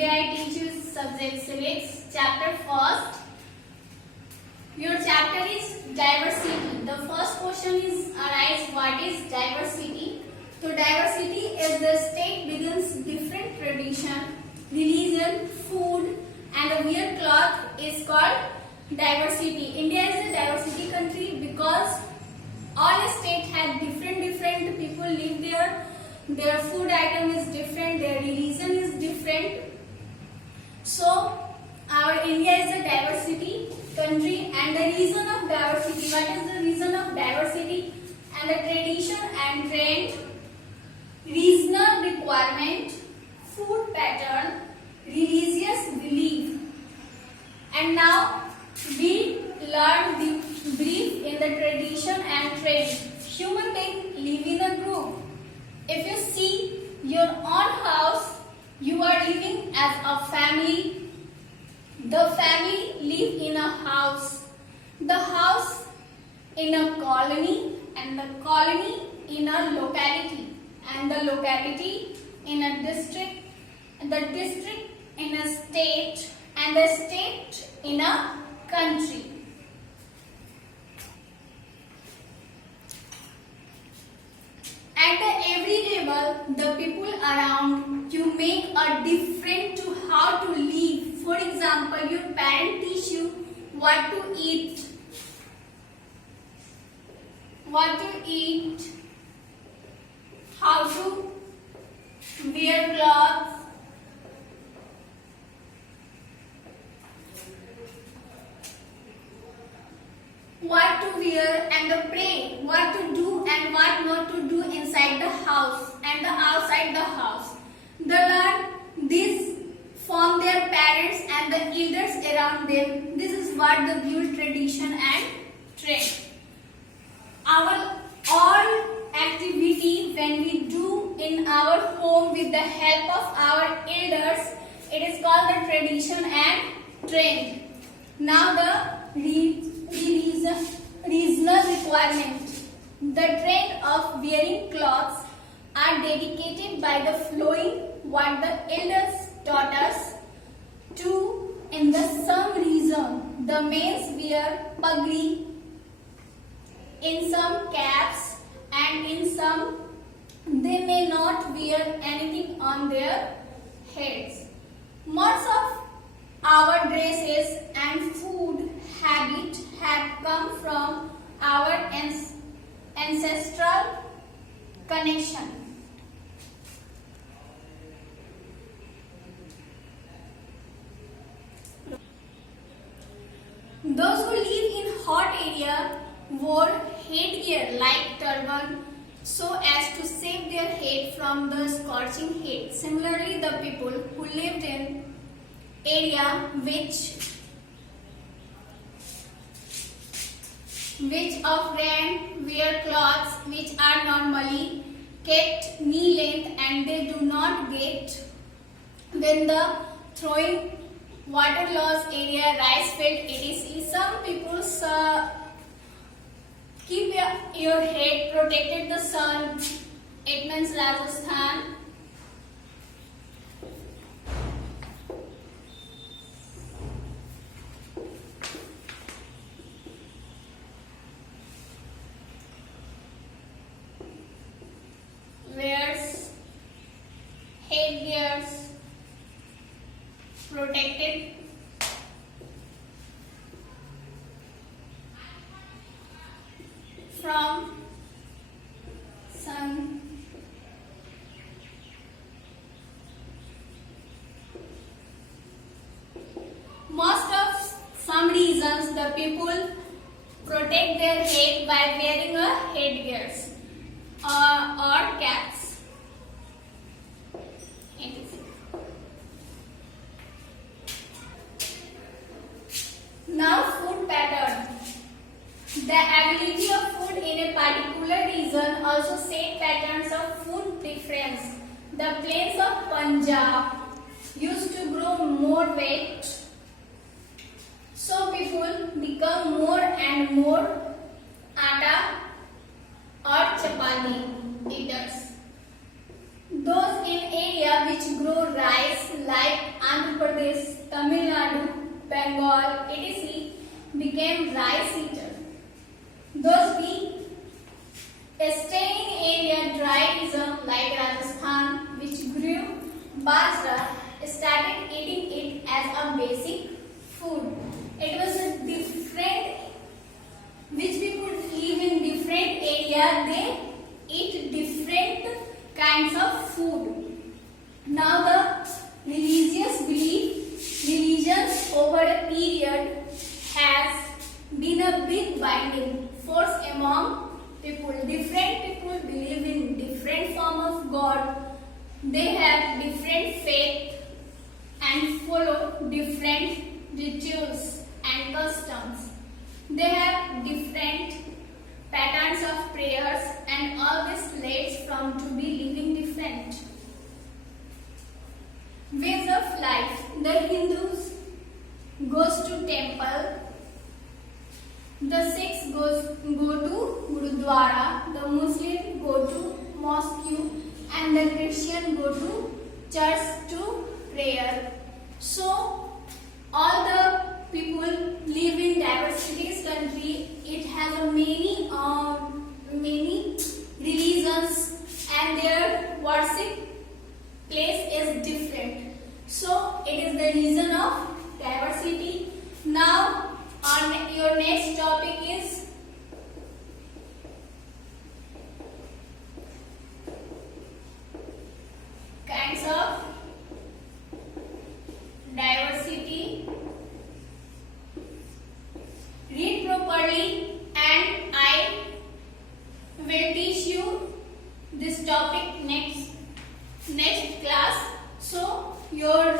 Today I teach you subject civics, chapter first. Your chapter is diversity. The first question is arise, what is diversity? So diversity is the state begins different tradition, religion, food and a weird cloth is called diversity. India is a diversity country because all states had different people live there. Their food item is different, their religion is different. So our India is a diversity country, and the reason of diversity, what is the reason of diversity? And the tradition and trend, regional requirement, food pattern, religious belief. And now we learn the brief in the tradition and trend. Human beings live in a group. If you see your own house, you are living as a family. The family live in a house. The house in a colony, and the colony in a locality, and the locality in a district, and the district in a state, and the state in a country. At the every level, the people around you make a difference to how to live. For example, your parents teach you what to eat, how to wear clothes, what to wear and the pray, what to do and what not to do inside the house and the outside the house. They learn this from their parents and the elders around them. This is what the build tradition and trend. Our all activity when we do in our home with the help of our elders, it is called the tradition and trend. Now the regional requirement. The trend of wearing clothes are dedicated by the flowing what the elders taught us to. In the some region, the males wear pagri, in some caps, and in some they may not wear anything on their heads. Most of our dresses and food habit have come from our ancestral connection. Those who live in hot area wore headgear like turban so as to save their head from the scorching heat. Similarly, the people who lived in area which of rain wear clothes which are normally kept knee length and they do not get when the throwing water loss area, rice field, etc. Some people keep your head protected the sun. It means Rajasthan. Wears headgears protected from sun. Most of some reasons the people protect their head by wearing a headgears or caps. Now food pattern. The ability of food in a particular region also set patterns of food preference. The plains of Punjab used to grow more wheat, so people become more and more atta or chapati eaters. Those in area which grow rice like Bengal, etc. became rice eater. Those being staying area dry region like Rajasthan, which grew bajra, started eating it as a basic food. It was a different, which people live in different area, they eat different kinds of food. Now the religions over a period has been a big binding force among people. Different people believe in different form of God. They have different faith and follow different rituals and customs. They have different patterns of prayers, and all this leads from to be living different ways of life. The Hindus goes to temple, the Sikhs go to Gurudwara, the Muslim go to mosque, and the Christian go to church to prayer. So all the people live in diversities country. It has a many religions, and their worship place is different. So it is the reason of diversity. Now on your next topic is kinds of diversity. Read properly and I will teach you this topic next class. So your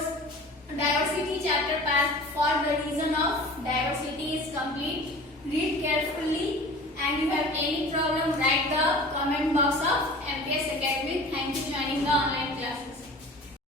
diversity chapter part for the reason of diversity is complete. Read carefully, and you have any problem, write the comment box of